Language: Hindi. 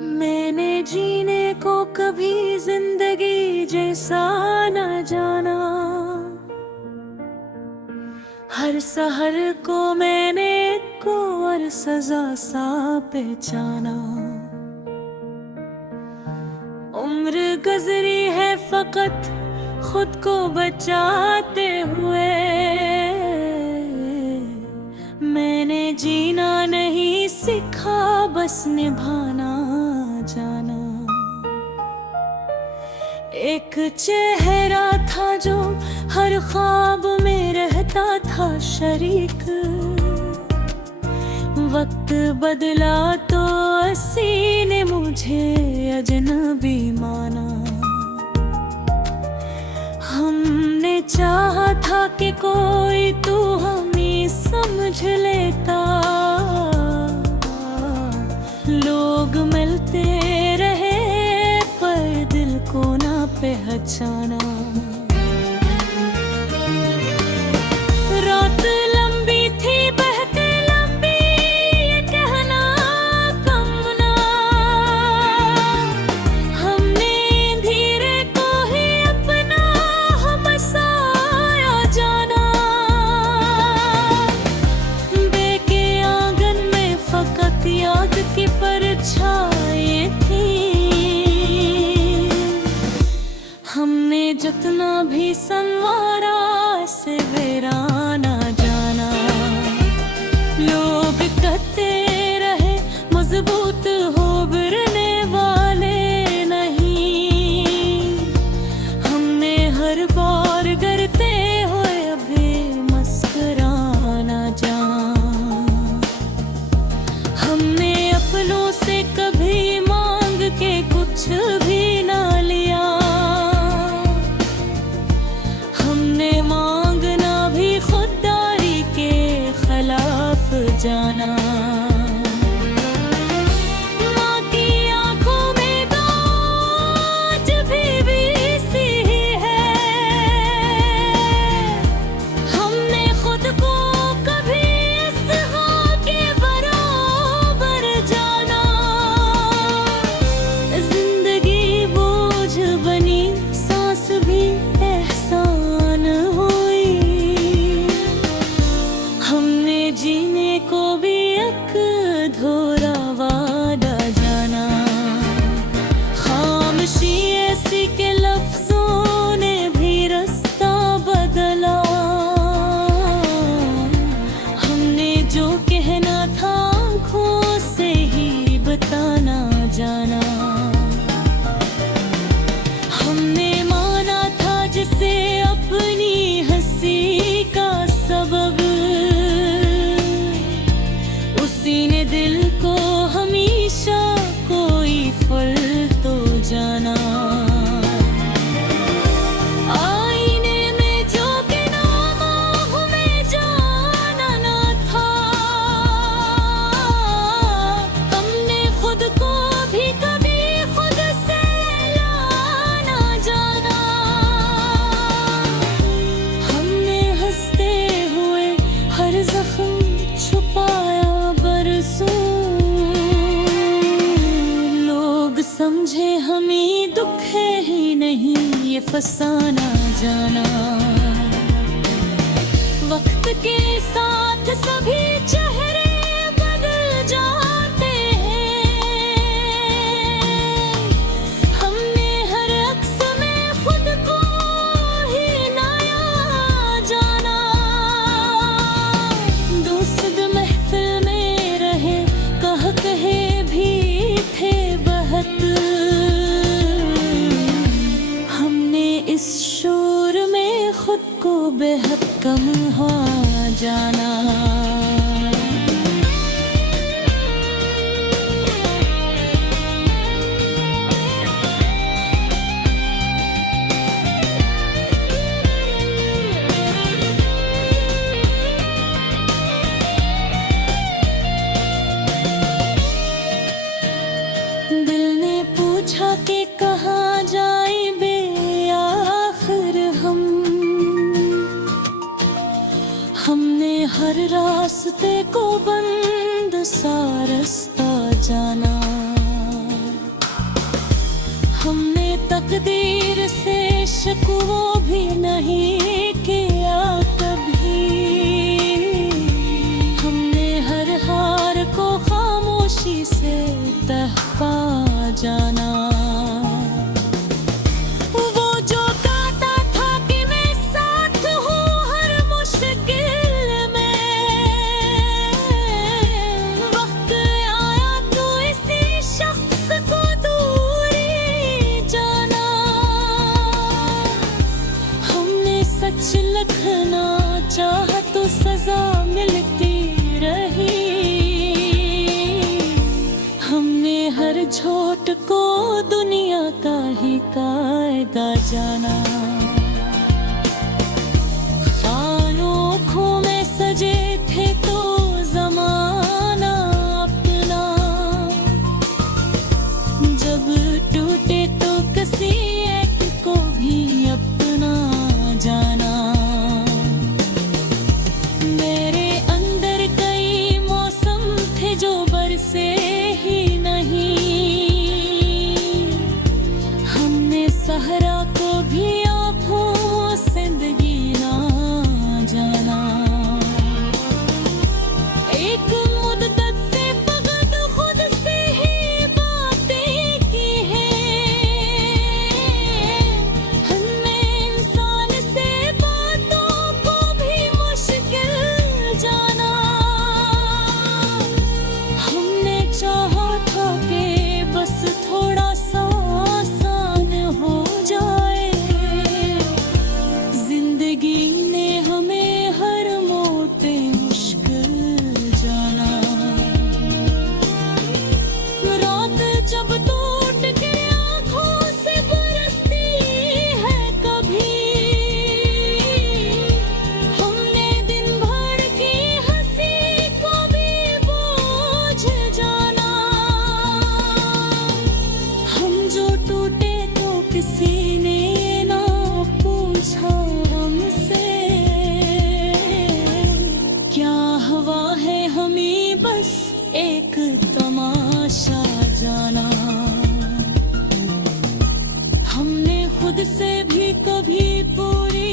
मैंने जीने को कभी जिंदगी जैसा न जाना। हर सहर को मैंने को और सजा सा पहचाना। उम्र गुजरी है फकत खुद को बचाते हुए। मैंने जीना नहीं सीखा बस निभाना जाना। एक चेहरा था जो हर ख्वाब में रहता था शरीक। वक्त बदला तो असी ने मुझे अजनबी माना। हमने चाहा था कि कोई तू हमें समझ लेता। लोग मिलते रहे पर दिल को ना पहचाना। रात लंबी थी बहते लंबी ये कहना कम ना। हमने धीरे को ही अपना हमसाया जाना। बेके आंगन में फकत याद की परछाई थी। हमने जितना भी संवारा से वीराना जाना। लोग कहते रहे मजबूत हो गिरने वाले नहीं। हमने हर बार गिरते हुए अभी मुस्कुराना जाना। हमने अपनों से कभी मांग के कुछ भी ना लिया। हमने मांगना भी खुददारी के खिलाफ जाना। माँ की आंखों में तो आज भी सी है। हमने खुद को कभी इस हाँ के बराबर जाना। जिंदगी बोझ बनी सांस भी एहसान हुई। हमने जीने को भी एक धोरा वादा जाना। खामोशी ऐसी के लफ्जों ने भी रास्ता बदला। हमने जो कहना था आँखों से ही बताना जाना। हमने माना था जिसे अपनी हंसी का सबब। उसी ने दिल को हमेशा कोई फल तो जाना। आईने में जो कि नाम हमें जाना ना था। हमने खुद को भी कभी खुद से लाना जाना। हमने हंसते हुए हर जख्म छुपाया बरसों। लोग समझे हमें दुख है ही नहीं ये फसाना जाना। वक्त के साथ सभी चेहरे बदल जाते हैं। हमने हर अक्स में खुद को ही नया जाना। दोस्त महफिल में रहे कहे भी थे बहत। हमने इस शोर में खुद को बेहद कम हो जाना। दिल ने पूछा कि कहाँ जाए बे आखिर हम। हमने हर रास्ते को बंद सा रास्ता जाना। हमने तकदीर से शकवा भी नहीं किया कभी। हमने हर हार को खामोशी से तहफा जाना। वो जो कहता था कि मैं साथ हूँ हर मुश्किल में, वक्त आया तो इसी शख्स को दूरी जाना। हमने सच लिखना चाहा तो सजा मिलती रही। हमने हर झोट को दुनिया का ही कायदा जाना। खानों में सजे थे तो जमाना अपना, जब टूटे तो किसी एक को भी अपना जाना। मेरे अंदर कई मौसम थे जो बरसे ही नहीं। हमने सहरा को भी आँखों जिंदगी ना जाना। एक मुद्दत से फकत खुद से ही बातें की हैं। हमने इंसान से बातों को भी मुश्किल जाना। हमने चाहा था कि बस थोड़ा सा आसान हो जाए। जिंदगी ने हमें हर मोड़ पे मुश्किल जाना। रात जब टूट के आँखों से बरसती है कभी, हमने दिन भर की हंसी को भी बोझ जाना। हम जो टूटे तो किसी ने ना पूछा हमसे, क्या हवा है हमें बस एक तमाशा जाना। हमने खुद से भी कभी पूरी